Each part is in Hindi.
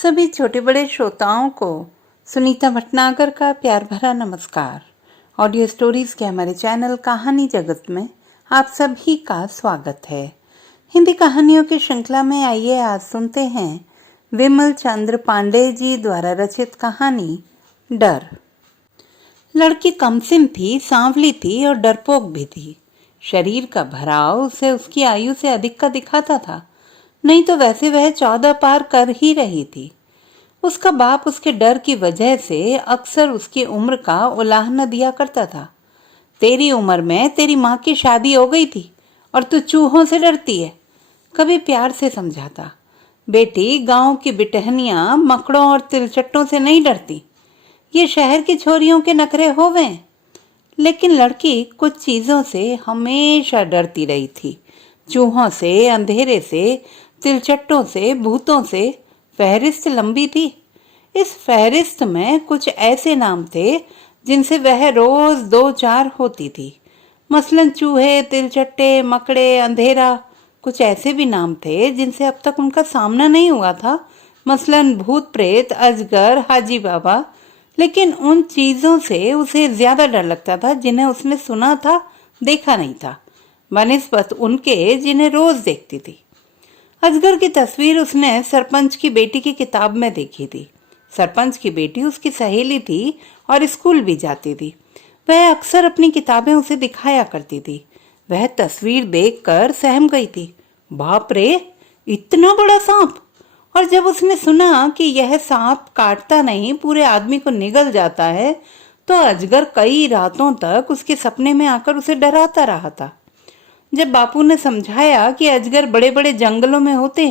सभी छोटे बड़े श्रोताओं को सुनीता भटनागर का प्यार भरा नमस्कार। ऑडियो स्टोरीज के हमारे चैनल कहानी जगत में आप सभी का स्वागत है। हिंदी कहानियों की श्रृंखला में आइए आज सुनते हैं विमल चंद्र पांडे जी द्वारा रचित कहानी डर। लड़की कमसिन थी, सांवली थी और डरपोक भी थी। शरीर का भराव उसे उसकी आयु से अधिक का दिखाता था, नहीं तो वैसे वह 14 पार कर ही रही थी। उसका बाप उसके डर की वजह से अक्सर उसकी उम्र का उलाहना दिया करता था। तेरी उम्र में तेरी माँ की शादी हो गई थी और तू चूहों से डरती है। कभी प्यार से समझाता, बेटी गांव की बिटहनियां मकड़ों और तिलचट्टों से नहीं डरती, ये शहर की छोरियों के नखरे होवे। लेकिन लड़की कुछ चीजों से हमेशा डरती रही थी, चूहों से, अंधेरे से, तिलचट्टों से, भूतों से। फहरिस्त लंबी थी। इस फहरिस्त में कुछ ऐसे नाम थे जिनसे वह रोज 2-4 होती थी। मसलन चूहे, तिलचट्टे, मकड़े, अंधेरा। कुछ ऐसे भी नाम थे जिनसे अब तक उनका सामना नहीं हुआ था, मसलन भूत प्रेत, अजगर, हाजी बाबा। लेकिन उन चीजों से उसे ज्यादा डर लगता था जिन्हें उसने सुना था, देखा नहीं था, बनिस्बत उनके जिन्हें रोज देखती थी। अजगर की तस्वीर उसने सरपंच की बेटी की किताब में देखी थी। सरपंच की बेटी उसकी सहेली थी और स्कूल भी जाती थी। वह अक्सर अपनी किताबें उसे दिखाया करती थी। वह तस्वीर देखकर सहम गई थी। बाप रे, इतना बड़ा सांप! और जब उसने सुना कि यह सांप काटता नहीं, पूरे आदमी को निगल जाता है, तो अजगर कई रातों तक उसके सपने में आकर उसे डराता रहा था। जब बापू ने समझाया कि अजगर बड़े बड़े जंगलों में होते,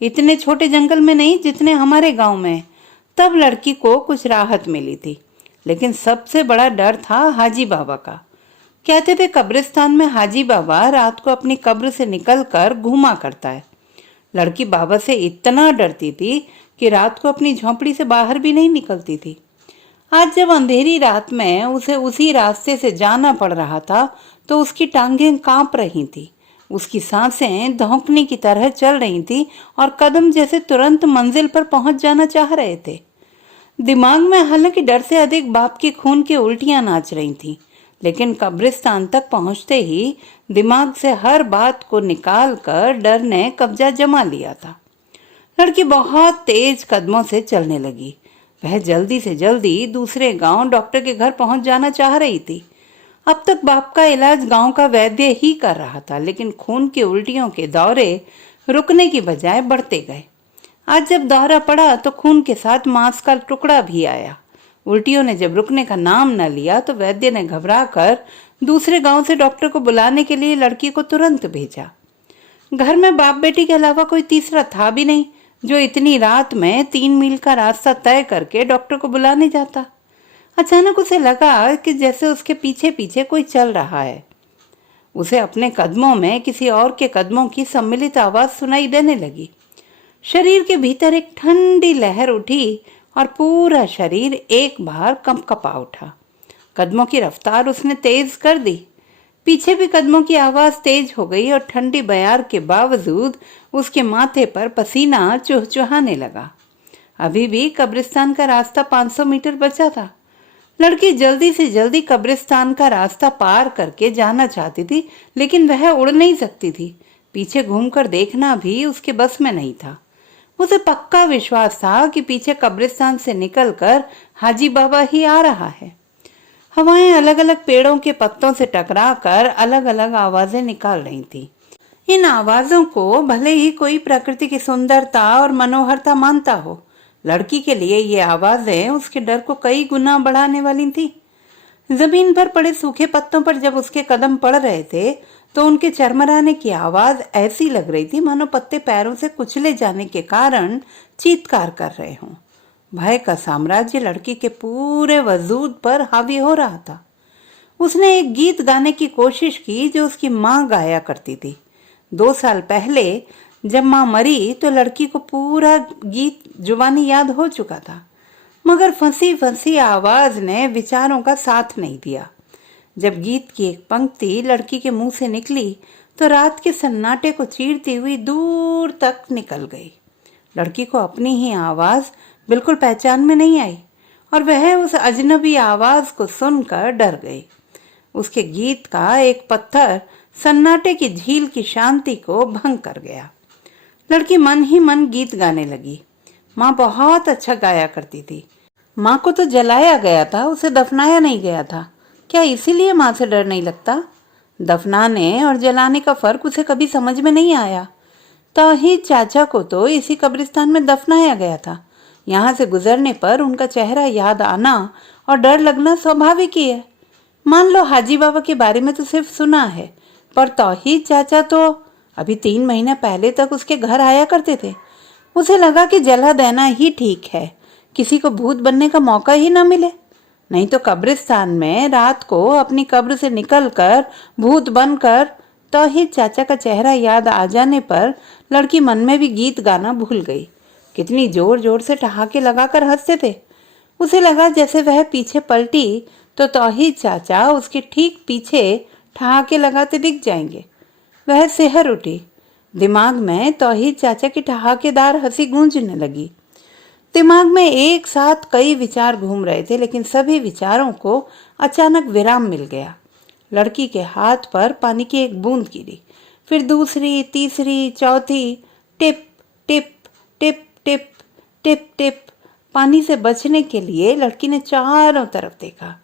इतने छोटे जंगल में नहीं जितने हमारे गांव में, तब लड़की को कुछ राहत मिली थी। लेकिन सबसे बड़ा डर था हाजी बाबा का। कहते थे कब्रिस्तान में हाजी बाबा रात को अपनी कब्र से निकलकर घूमा करता है। लड़की बाबा से इतना डरती थी कि रात को अपनी झोंपड़ी से बाहर भी नहीं निकलती थी। आज जब अंधेरी रात में उसे उसी रास्ते से जाना पड़ रहा था तो उसकी टांगें कांप रही थी, उसकी सांसें धौंकने की तरह चल रही थी और कदम जैसे तुरंत मंजिल पर पहुंच जाना चाह रहे थे। दिमाग में हालांकि डर से अधिक बाप की खून की उल्टियां नाच रही थीं, लेकिन कब्रिस्तान तक पहुंचते ही दिमाग से हर बात को निकाल कर डर ने कब्जा जमा लिया था। लड़की बहुत तेज कदमों से चलने लगी। वह जल्दी से जल्दी दूसरे गांव डॉक्टर के घर पहुंच जाना चाह रही थी। अब तक बाप का इलाज गांव का वैद्य ही कर रहा था, लेकिन खून की उल्टियों के दौरे रुकने की बजाय बढ़ते गए। आज जब दौरा पड़ा तो खून के साथ मांस का टुकड़ा भी आया। उल्टियों ने जब रुकने का नाम न लिया तो वैद्य ने घबराकर दूसरे गांव से डॉक्टर को बुलाने के लिए लड़की को तुरंत भेजा। घर में बाप बेटी के अलावा कोई तीसरा था भी नहीं जो इतनी रात में 3 मील का रास्ता तय करके डॉक्टर को बुलाने जाता। अचानक उसे लगा कि जैसे उसके पीछे पीछे कोई चल रहा है। उसे अपने कदमों में किसी और के कदमों की सम्मिलित आवाज सुनाई देने लगी। शरीर के भीतर एक ठंडी लहर उठी और पूरा शरीर एक बार कंपकपा उठा। कदमों की रफ्तार उसने तेज कर दी। पीछे भी कदमों की आवाज तेज हो गई और ठंडी बयार के बावजूद उसके माथे पर पसीना चुहचुहाने लगा। अभी भी कब्रिस्तान का रास्ता 500 मीटर बचा था। लड़की जल्दी से जल्दी कब्रिस्तान का रास्ता पार करके जाना चाहती थी, लेकिन वह उड़ नहीं सकती थी। पीछे घूमकर देखना भी उसके बस में नहीं था। उसे पक्का विश्वास था कि पीछे कब्रिस्तान से निकलकर हाजी बाबा ही आ रहा है। हवाएं अलग अलग पेड़ों के पत्तों से टकराकर अलग अलग आवाजें निकाल रही थी। इन आवाजों को भले ही कोई प्रकृति की सुंदरता और मनोहरता मानता हो, लड़की के लिए ये आवाजें उसके डर को कई गुना बढ़ाने वाली थी। जमीन पर पड़े सूखे पत्तों पर जब उसके कदम पड़ रहे थे तो उनके चरमराने की आवाज ऐसी लग रही थी मानो पत्ते पैरों से कुचले जाने के कारण चीत्कार कर रहे हों। भय का साम्राज्य लड़की के पूरे वजूद पर हावी हो रहा था। उसने एक गीत गाने की कोशिश की जो उसकी माँ गाया करती थी। 2 साल पहले जब माँ मरी तो लड़की को पूरा गीत जुबानी याद हो चुका था, मगर फंसी फंसी आवाज ने विचारों का साथ नहीं दिया। जब गीत की एक पंक्ति लड़की के मुंह से निकली तो रात के सन्नाटे को चीरती हुई दूर तक निकल गई। लड़की को अपनी ही आवाज़ बिल्कुल पहचान में नहीं आई और वह उस अजनबी आवाज़ को सुनकर डर गई। उसके गीत का एक पत्थर सन्नाटे की झील की शांति को भंग कर गया। लड़की मन ही मन गीत गाने लगी। माँ बहुत अच्छा गाया करती थी। माँ को तो जलाया गया था, उसे दफनाया नहीं गया था। क्या इसीलिए माँ से डर नहीं लगता? दफनाने और जलाने का फर्क उसे कभी समझ में नहीं आया। तौहीद चाचा को तो इसी कब्रिस्तान में दफनाया गया था। यहाँ से गुजरने पर उनका चेहरा याद आना और डर लगना स्वाभाविक ही है। मान लो हाजी बाबा के बारे में तो सिर्फ सुना है, पर तौहीद चाचा तो अभी 3 महीने पहले तक उसके घर आया करते थे। उसे लगा कि जला देना ही ठीक है, किसी को भूत बनने का मौका ही ना मिले। नहीं तो कब्रिस्तान में रात को अपनी कब्र से निकलकर भूत बनकर तौहीद चाचा का चेहरा याद आ जाने पर लड़की मन में भी गीत गाना भूल गई। कितनी जोर जोर से ठहाके लगाकर हंसते थे। उसे लगा जैसे वह पीछे पलटी तो तौहीद चाचा उसके ठीक पीछे ठहाके लगाते दिख जाएंगे। वह सिहर उठी। दिमाग में तौहीद चाचा की ठहाकेदार हंसी गूंजने लगी। दिमाग में एक साथ कई विचार घूम रहे थे, लेकिन सभी विचारों को अचानक विराम मिल गया। लड़की के हाथ पर पानी की एक बूंद गिरी, फिर दूसरी, तीसरी, चौथी। Tip tip tip tip tip tip. पानी से बचने के लिए लड़की ने चारों तरफ देखा।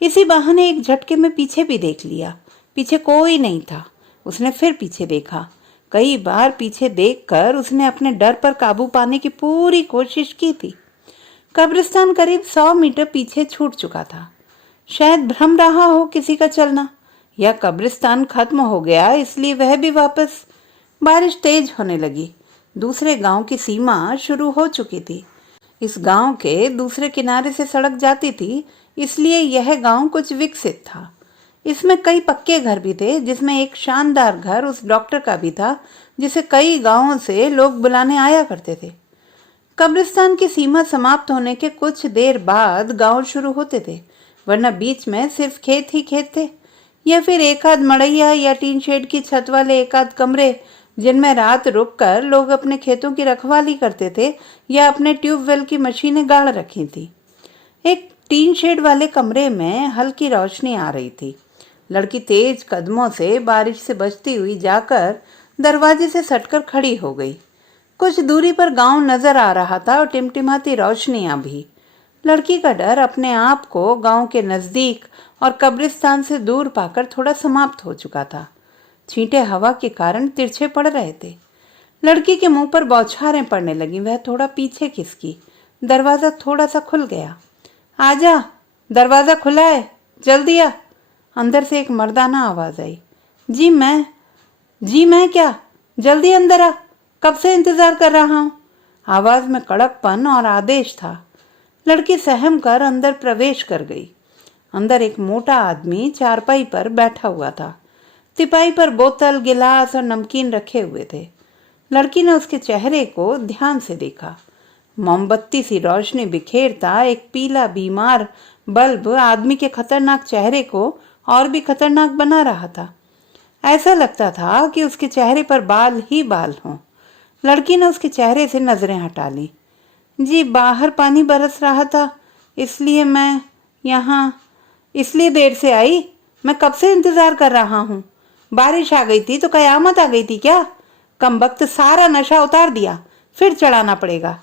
इसी बहाने एक झटके में पीछे भी देख लिया। पीछे कोई नहीं था। उसने फिर पीछे देखा। कई बार पीछे देखकर उसने अपने डर पर काबू पाने की पूरी कोशिश की थी। कब्रिस्तान करीब 100 मीटर पीछे छूट चुका था। शायद भ्रम रहा हो किसी का चलना, या कब्रिस्तान खत्म हो गया इसलिए वह भी वापस। बारिश तेज होने लगी। दूसरे गांव की सीमा शुरू हो चुकी थी। इस गांव के दूसरे किनारे से सड़क जाती थी, इसलिए यह गांव कुछ विकसित था। इसमें कई पक्के घर भी थे, जिसमें एक शानदार घर उस डॉक्टर का भी था जिसे कई गांवों से लोग बुलाने आया करते थे। कब्रिस्तान की सीमा समाप्त होने के कुछ देर बाद गांव शुरू होते थे, वरना बीच में सिर्फ खेत ही खेत थे, या फिर एक आध मड़ैया या टीन शेड की छत वाले एक आध कमरे जिनमें रात रुककर लोग अपने खेतों की रखवाली करते थे या अपने ट्यूबवेल की मशीनें गाड़ रखी थी। एक टीन शेड वाले कमरे में हल्की रोशनी आ रही थी। लड़की तेज कदमों से बारिश से बचती हुई जाकर दरवाजे से सटकर खड़ी हो गई। कुछ दूरी पर गांव नजर आ रहा था और टिमटिमाती रोशनियां भी। लड़की का डर अपने आप को गांव के नजदीक और कब्रिस्तान से दूर पाकर थोड़ा समाप्त हो चुका था। छींटे हवा के कारण तिरछे पड़ रहे थे। लड़की के मुंह पर बौछारें पड़ने लगी। वह थोड़ा पीछे खिसकी। दरवाजा थोड़ा सा खुल गया। आजा, दरवाजा खुला है, जल्दी आ। अंदर से एक मर्दाना आवाज आई। जी मैं क्या? जल्दी अंदर आ, कब से इंतजार कर रहा हूँ। आवाज में कड़कपन और आदेश था। लड़की सहम कर अंदर प्रवेश कर गई। अंदर एक मोटा आदमी चारपाई पर बैठा हुआ था। तिपाई पर बोतल, गिलास और नमकीन रखे हुए थे। लड़की ने उसके चेहरे को ध्यान से देखा। मोमबत्ती सी रोशनी बिखेरता एक पीला बीमार बल्ब आदमी के खतरनाक चेहरे को और भी खतरनाक बना रहा था। ऐसा लगता था कि उसके चेहरे पर बाल ही बाल हों। लड़की ने उसके चेहरे से नजरें हटा ली। जी, बाहर पानी बरस रहा था, इसलिए मैं यहाँ इसलिए देर से आई। मैं कब से इंतजार कर रहा हूँ। बारिश आ गई थी तो कयामत आ गई थी क्या? कमबख्त सारा नशा उतार दिया, फिर चढ़ाना पड़ेगा।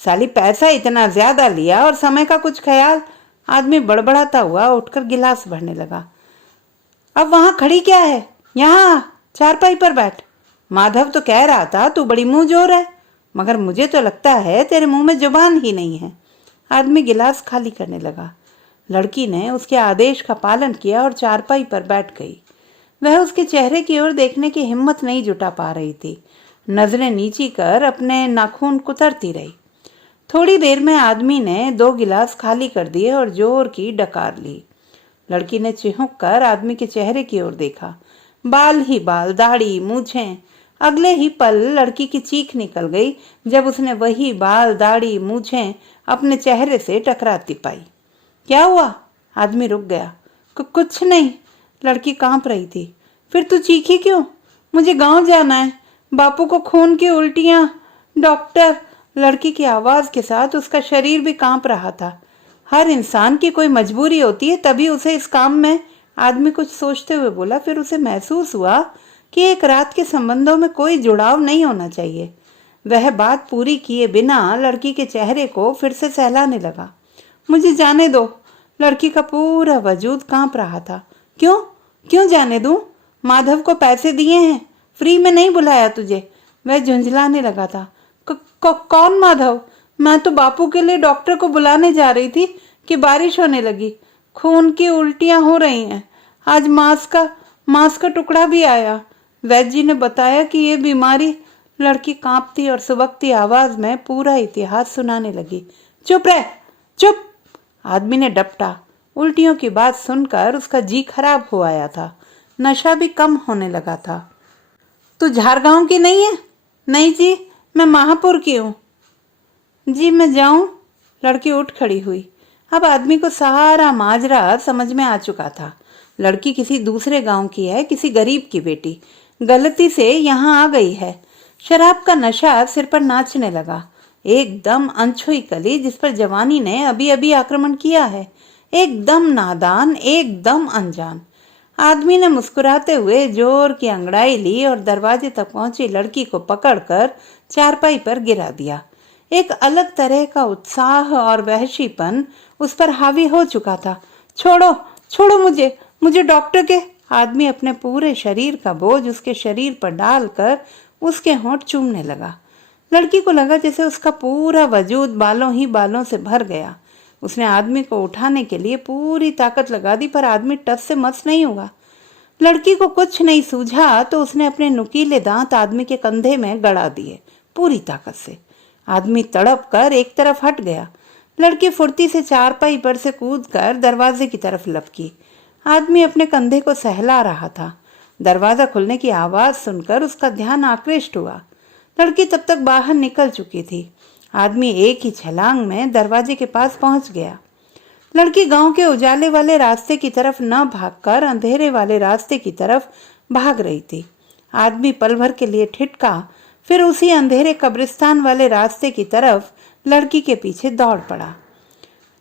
साली पैसा इतना ज्यादा लिया और समय का कुछ ख्याल। आदमी बड़बड़ाता हुआ उठकर गिलास भरने लगा। अब वहां खड़ी क्या है? यहाँ चारपाई पर बैठ। माधव तो कह रहा था तू बड़ी मुंह जोर है, मगर मुझे तो लगता है तेरे मुंह में जुबान ही नहीं है। आदमी गिलास खाली करने लगा। लड़की ने उसके आदेश का पालन किया और चारपाई पर बैठ गई। वह उसके चेहरे की ओर देखने की हिम्मत नहीं जुटा पा रही थी। नजरें नीची कर अपने नाखून कुतरती रही। थोड़ी देर में आदमी ने 2 गिलास खाली कर दिए और जोर की डकार ली। लड़की ने चिहुक कर आदमी के चेहरे की ओर देखा। बाल ही बाल, दाढ़ी, मूछें। अगले ही पल लड़की की चीख निकल गई जब उसने वही बाल, दाढ़ी, मूछें अपने चेहरे से टकराती पाई। क्या हुआ? आदमी रुक गया। कुछ नहीं। लड़की कांप रही थी। फिर तू चीखी क्यों? मुझे गांव जाना है। बापू को खून की उल्टियां। डॉक्टर लड़की की आवाज के साथ उसका शरीर भी कांप रहा था। हर इंसान की कोई मजबूरी होती है, तभी उसे इस काम में। आदमी कुछ सोचते हुए बोला। फिर उसे महसूस हुआ कि एक रात के संबंधों में कोई जुड़ाव नहीं होना चाहिए। वह बात पूरी किए बिना लड़की के चेहरे को फिर से सहलाने लगा। मुझे जाने दो। लड़की का पूरा वजूद कांप रहा था। क्यों? क्यों जाने दूं? माधव को पैसे दिए हैं, फ्री में नहीं बुलाया तुझे। वह झुंझलाने लगा था। कौन माधव? मैं तो बापू के लिए डॉक्टर को बुलाने जा रही थी कि बारिश होने लगी। खून की उल्टियां हो रही हैं। आज मांस का टुकड़ा भी आया। वैद्य जी ने बताया कि ये बीमारी। लड़की कांपती और सुबकती आवाज में पूरा इतिहास सुनाने लगी। चुप रह, चुप। आदमी ने डपटा। उल्टियों की बात सुनकर उसका जी खराब हो आया था। नशा भी कम होने लगा था। तू झारगांव की नहीं है? नहीं जी, मैं महापुर की हूँ। जी मैं जाऊं? लड़की उठ खड़ी हुई। अब आदमी को सारा माजरा समझ में आ चुका था। लड़की किसी दूसरे गांव की है, किसी गरीब की बेटी। गलती से यहाँ आ गई है। शराब का नशा सिर पर नाचने लगा। एकदम अनछुई कली जिस पर जवानी ने अभी अभी आक्रमण किया है। एकदम नादान, एकदम अनजान। आदमी ने मुस्कुराते हुए जोर की अंगड़ाई ली और दरवाजे तक पहुंची लड़की को पकड़कर चारपाई पर गिरा दिया। एक अलग तरह का उत्साह और वहशीपन उस पर हावी हो चुका था। छोड़ो, छोड़ो मुझे, मुझे डॉक्टर के। आदमी अपने पूरे शरीर का बोझ उसके शरीर पर डालकर उसके होंठ चूमने लगा। लड़की को लगा जैसे उसका पूरा वजूद बालों ही बालों से भर गया। उसने आदमी को उठाने के लिए पूरी ताकत लगा दी, पर आदमी टस से मस नहीं हुआ। लड़की को कुछ नहीं सूझा तो उसने अपने नुकीले दांत आदमी के कंधे में गड़ा दिए पूरी ताकत से। आदमी तड़प कर एक तरफ हट गया। लड़की फुर्ती से चारपाई पर से कूदकर दरवाजे की तरफ लपकी। आदमी अपने कंधे को सहला रहा था। दरवाजा खुलने की आवाज सुनकर उसका ध्यान आकृष्ट हुआ। लड़की तब तक बाहर निकल चुकी थी। आदमी एक ही छलांग में दरवाजे के पास पहुंच गया। लड़की गांव के उजाले वाले रास्ते की तरफ न भागकर अंधेरे वाले रास्ते की तरफ भाग रही थी। आदमी पल भर के लिए ठिठका, फिर उसी अंधेरे कब्रिस्तान वाले रास्ते की तरफ लड़की के पीछे दौड़ पड़ा।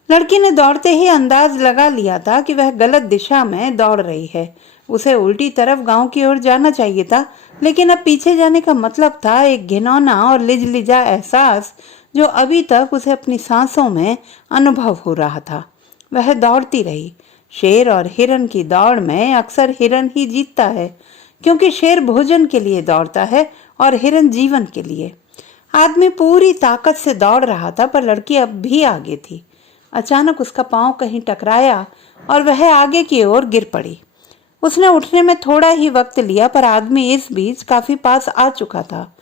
लड़की ने दौड़ते ही अंदाज लगा लिया था कि वह गलत दिशा में दौड़ रही है। उसे उल्टी तरफ गांव की ओर जाना चाहिए था, लेकिन अब पीछे जाने का मतलब था एक घिनौना और लिजलिजा एहसास जो अभी तक उसे अपनी सांसों में अनुभव हो रहा था। वह दौड़ती रही। शेर और हिरन की दौड़ में अक्सर हिरन ही जीतता है, क्योंकि शेर भोजन के लिए दौड़ता है और हिरन जीवन के लिए। आदमी पूरी ताकत से दौड़ रहा था, पर लड़की अब भी आगे थी। अचानक उसका पांव कहीं टकराया और वह आगे की ओर गिर पड़ी। उसने उठने में थोड़ा ही वक्त लिया, पर आदमी इस बीच काफी पास आ चुका था।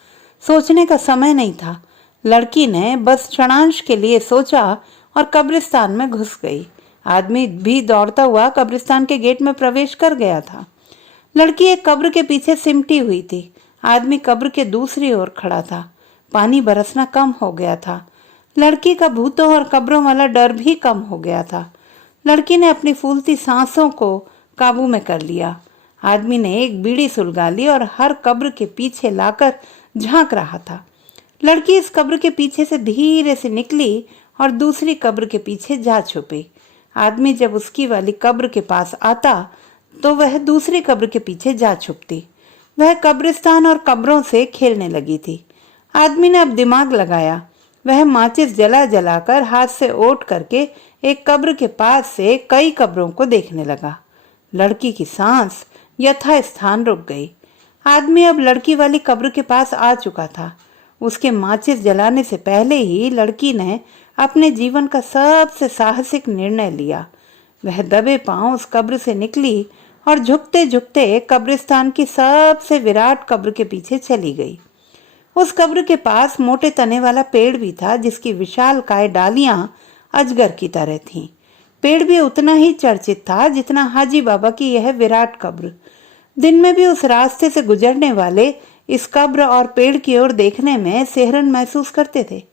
सोचने का समय नहीं था। लड़की ने बस क्षणांश के लिए सोचा और कब्रिस्तान में घुस गई। आदमी भी दौड़ता हुआ कब्रिस्तान के गेट में प्रवेश कर गया था। लड़की एक कब्र के पीछे सिमटी हुई थी। आदमी कब्र के दूसरी ओर खड़ा था। पानी बरसना कम हो गया था। लड़की का भूतों और कब्रों वाला डर भी कम हो गया था। लड़की ने अपनी फूलती सांसों को काबू में कर लिया। आदमी ने एक बीड़ी सुलगा ली और हर कब्र के पीछे लाकर झांक रहा था। लड़की इस कब्र के पीछे से धीरे से निकली और दूसरी कब्र के पीछे जा छुपी। आदमी जब उसकी वाली कब्र के पास आता तो वह दूसरी कब्र के पीछे जा छुपती। वह कब्रिस्तान और कब्रों से खेलने लगी थी। आदमी ने अब दिमाग लगाया। वह माचिस जला जलाकर हाथ से ओट करके एक कब्र के पास से कई कब्रों को देखने लगा। लड़की की सांस यथा स्थान रुक गई। आदमी अब लड़की वाली कब्र के पास आ चुका था। उसके माचिस जलाने से पहले ही लड़की ने अपने जीवन का सबसे साहसिक निर्णय लिया। वह दबे पांव उस कब्र से निकली और झुकते झुकते कब्रिस्तान की सबसे विराट कब्र के पीछे चली गई। उस कब्र के पास मोटे तने वाला पेड़ भी था, जिसकी विशालकाय डालियां अजगर की तरह थीं। पेड़ भी उतना ही चर्चित था जितना हाजी बाबा की यह विराट कब्र। दिन में भी उस रास्ते से गुजरने वाले इस कब्र और पेड़ की ओर देखने में सिहरन महसूस करते थे।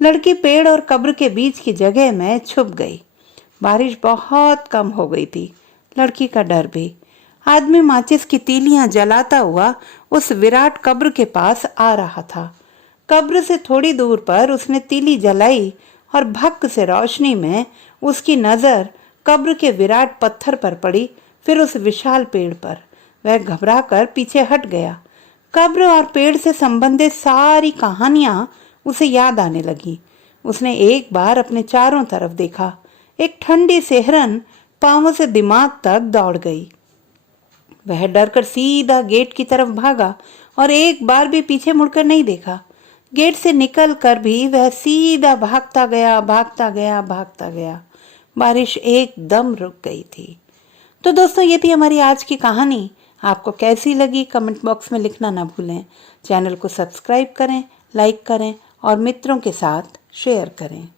लड़की पेड़ और कब्र के बीच की जगह में छुप गई। बारिश बहुत कम हो गई थी। लड़की का डर भी। आदमी माचिस की तीलियां जलाता हुआ उस विराट कब्र के पास आ रहा था। कब्र से थोड़ी दूर पर उसने तीली जलाई और भक्क से रोशनी में उसकी नजर कब्र के विराट पत्थर पर पड़ी, फिर उस विशाल पेड़ पर। वह घबराकर पीछे हट गया। कब्र और पेड़ से संबंधित सारी कहानियां उसे याद आने लगी। उसने एक बार अपने चारों तरफ देखा। एक ठंडी सिहरन पांवों से दिमाग तक दौड़ गई। वह डरकर सीधा गेट की तरफ भागा और एक बार भी पीछे मुड़कर नहीं देखा। गेट से निकलकर भी वह सीधा भागता गया, भागता गया, भागता गया। बारिश एकदम रुक गई थी। तो दोस्तों, ये थी हमारी आज की कहानी। आपको कैसी लगी कमेंट बॉक्स में लिखना ना भूलें। चैनल को सब्सक्राइब करें, लाइक करें और मित्रों के साथ शेयर करें।